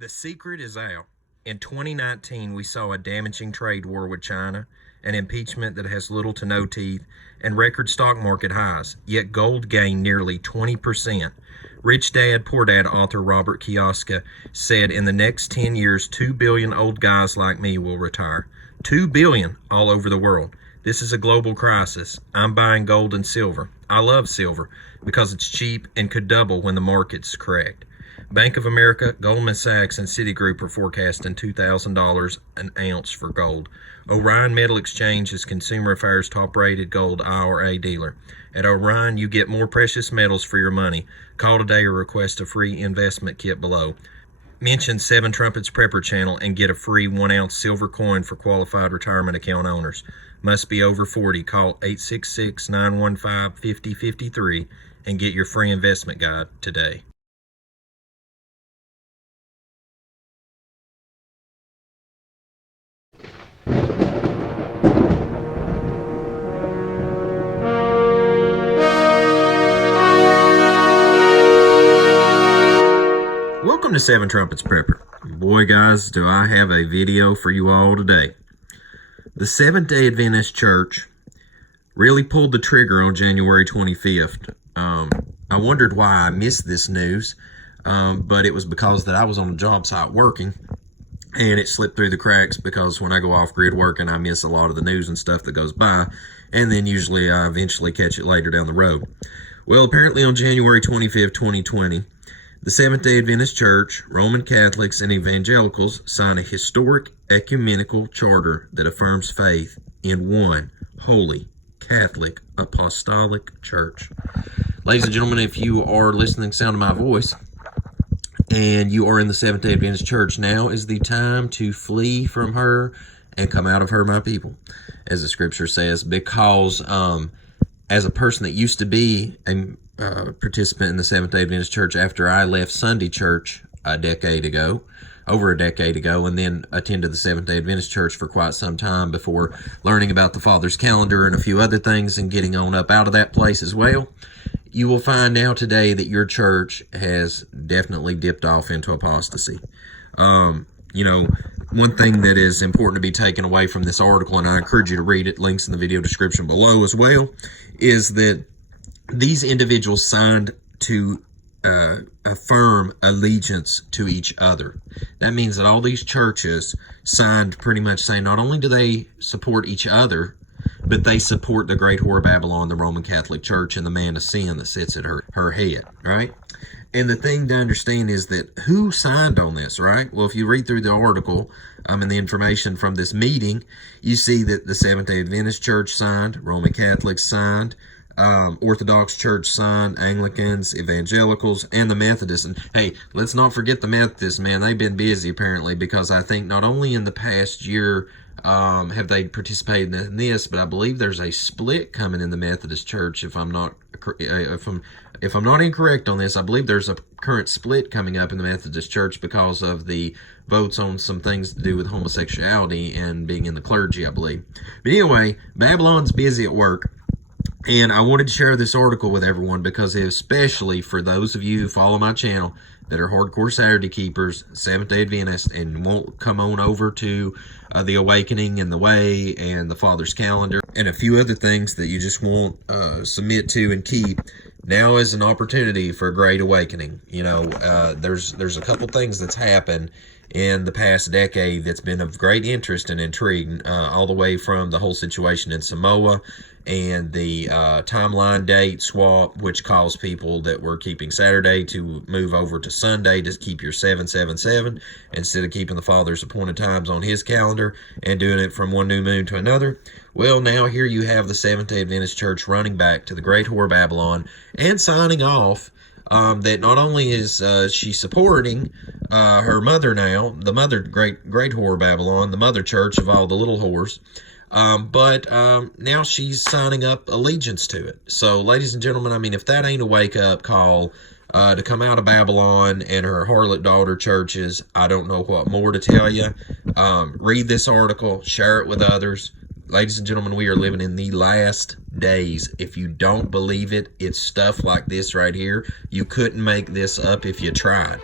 The secret is out. In 2019, we saw a damaging trade war with China, an impeachment that has little to no teeth, and record stock market highs. Yet gold gained nearly 20%. Rich Dad, Poor Dad author Robert Kiyosaki said in the next 10 years, 2 billion old guys like me will retire. 2 billion all over the world. This is a global crisis. I'm buying gold and silver. I love silver because it's cheap and could double when the market's correct. Bank of America, Goldman Sachs, and Citigroup are forecasting $2,000 an ounce for gold. Orion Metal Exchange is Consumer Affairs' top-rated gold IRA dealer. At Orion, you get more precious metals for your money. Call today or request a free investment kit below. Mention Seven Trumpets Prepper Channel and get a free 1-ounce silver coin for qualified retirement account owners. Must be over 40. Call 866-915-5053 and get your free investment guide today. Welcome to Seven Trumpets Prepper. Boy, guys, do I have a video for you all today. The Seventh-day Adventist Church really pulled the trigger on January 25th. I wondered why I missed this news, but it was because that I was on a job site working, and it slipped through the cracks because when I go off-grid working, I miss a lot of the news and stuff that goes by, and then usually I eventually catch it later down the road. Well, apparently on January 25th, 2020, the Seventh-day Adventist Church, Roman Catholics, and Evangelicals sign a historic ecumenical charter that affirms faith in one holy Catholic apostolic church. Ladies and gentlemen, if you are listening to the sound of my voice and you are in the Seventh-day Adventist Church, now is the time to flee from her and come out of her, my people, as the scripture says, because as a person that used to be a participant in the Seventh-day Adventist Church after I left Sunday church over a decade ago, and then attended the Seventh-day Adventist Church for quite some time before learning about the Father's calendar and a few other things and getting on up out of that place as well. You will find now today that your church has definitely dipped off into apostasy. One thing that is important to be taken away from this article, and I encourage you to read it, links in the video description below as well, is that these individuals signed to affirm allegiance to each other. That means that all these churches signed pretty much saying not only do they support each other, but they support the great whore Babylon, the Roman Catholic Church, and the man of sin that sits at her head, right? And the thing to understand is that who signed on this, right? Well, if you read through the article and the information from this meeting, you see that the Seventh-day Adventist Church signed, Roman Catholics signed, Orthodox Church signed, Anglicans, Evangelicals, and the Methodists. And hey, let's not forget the Methodists, man. They've been busy apparently, because I think not only in the past year have they participated in this, but I believe there's a split coming in the Methodist Church. If I'm not incorrect on this, I believe there's a current split coming up in the Methodist Church because of the votes on some things to do with homosexuality and being in the clergy, I believe. But anyway, Babylon's busy at work. And I wanted to share this article with everyone because especially for those of you who follow my channel that are hardcore Saturday keepers, Seventh-day Adventists, and won't come on over to the Awakening and the Way and the Father's Calendar and a few other things that you just won't submit to and keep. Now is an opportunity for a great awakening. There's a couple things that's happened in the past decade that's been of great interest and intrigue, all the way from the whole situation in Samoa and the timeline date swap, which caused people that were keeping Saturday to move over to Sunday to keep your 777 instead of keeping the Father's appointed times on his calendar and doing it from one new moon to another. Well, now here you have the Seventh-day Adventist Church running back to the great whore Babylon and signing off that not only is she supporting her mother now, the mother great whore Babylon, the mother church of all the little whores, but now she's signing up allegiance to it. So, ladies and gentlemen, I mean, if that ain't a wake-up call to come out of Babylon and her harlot daughter churches, I don't know what more to tell you. Read this article, share it with others. Ladies and gentlemen, we are living in the last days. If you don't believe it, it's stuff like this right here. You couldn't make this up if you tried.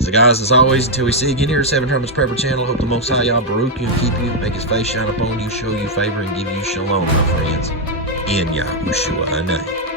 So guys, as always, until we see you again here at Seven Trumpets Prepper Channel, hope the Most High Yah baruch you and keep you, make his face shine upon you, show you favor, and give you shalom, my friends. In Yahushua's name.